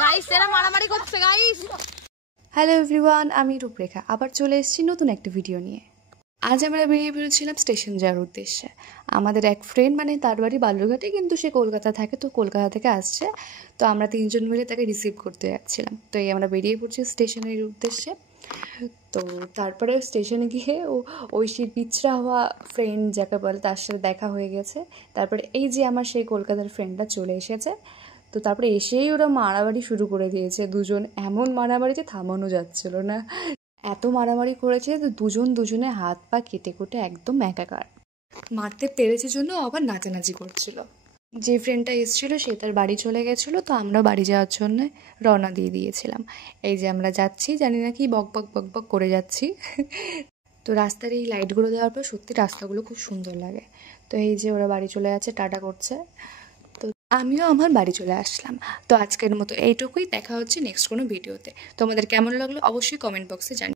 Guys এরা মারামারি করছে গাইস। হ্যালো এভরিওয়ান, আমি রূপরেখা আবার চলে এসেছি নতুন একটা ভিডিও নিয়ে। আজ আমরা বেরিয়ে বেরোচ্ছিলাম স্টেশন যাওয়ার উদ্দেশ্যে। আমাদের এক ফ্রেন্ড, মানে তার বাড়ি বালুরঘাটে, কিন্তু সে কলকাতা থাকে, তো কলকাতা থেকে আসছে। তো আমরা তিনজন মিলে তাকে রিসিভ করতে যাচ্ছিলাম। তো এই আমরা বেরিয়ে পড়ছি স্টেশনের উদ্দেশ্যে। তো তারপরে স্টেশনে গিয়ে ওই সেই পিছড়া হওয়া ফ্রেন্ড যাকে বলে তার সাথে দেখা হয়ে গেছে। তারপরে এই যে আমার সেই কলকাতার ফ্রেন্ডটা চলে এসেছে। তো তারপরে এসেই ওরা মারামারি শুরু করে দিয়েছে দুজন, এমন মারামারি যে থামানো যাচ্ছিল না। এত মারামারি করেছে যে দুজনে হাত পা কেটে কুটে একদম একাকার। মারতে পেরেছে জন্য আবার নাচানাচি করছিল। যে ফ্রেন্ডটা এসেছিলো সে তার বাড়ি চলে গেছিলো, তো আমরা বাড়ি যাওয়ার জন্য রওনা দিয়ে দিয়েছিলাম। এই যে আমরা যাচ্ছি, জানি না কি বক বক বক বক করে যাচ্ছি। তো রাস্তার এই লাইটগুলো দেওয়ার পর সত্যি রাস্তাগুলো খুব সুন্দর লাগে। তো এই যে ওরা বাড়ি চলে যাচ্ছে, টাটা করছে। তো আমিও আমার বাড়ি চলে আসলাম। তো আজকের মতো এইটুকুই, দেখা হচ্ছে নেক্সট কোনো ভিডিওতে। তোমাদের কেমন লাগলো অবশ্যই কমেন্ট বক্সে জানিও।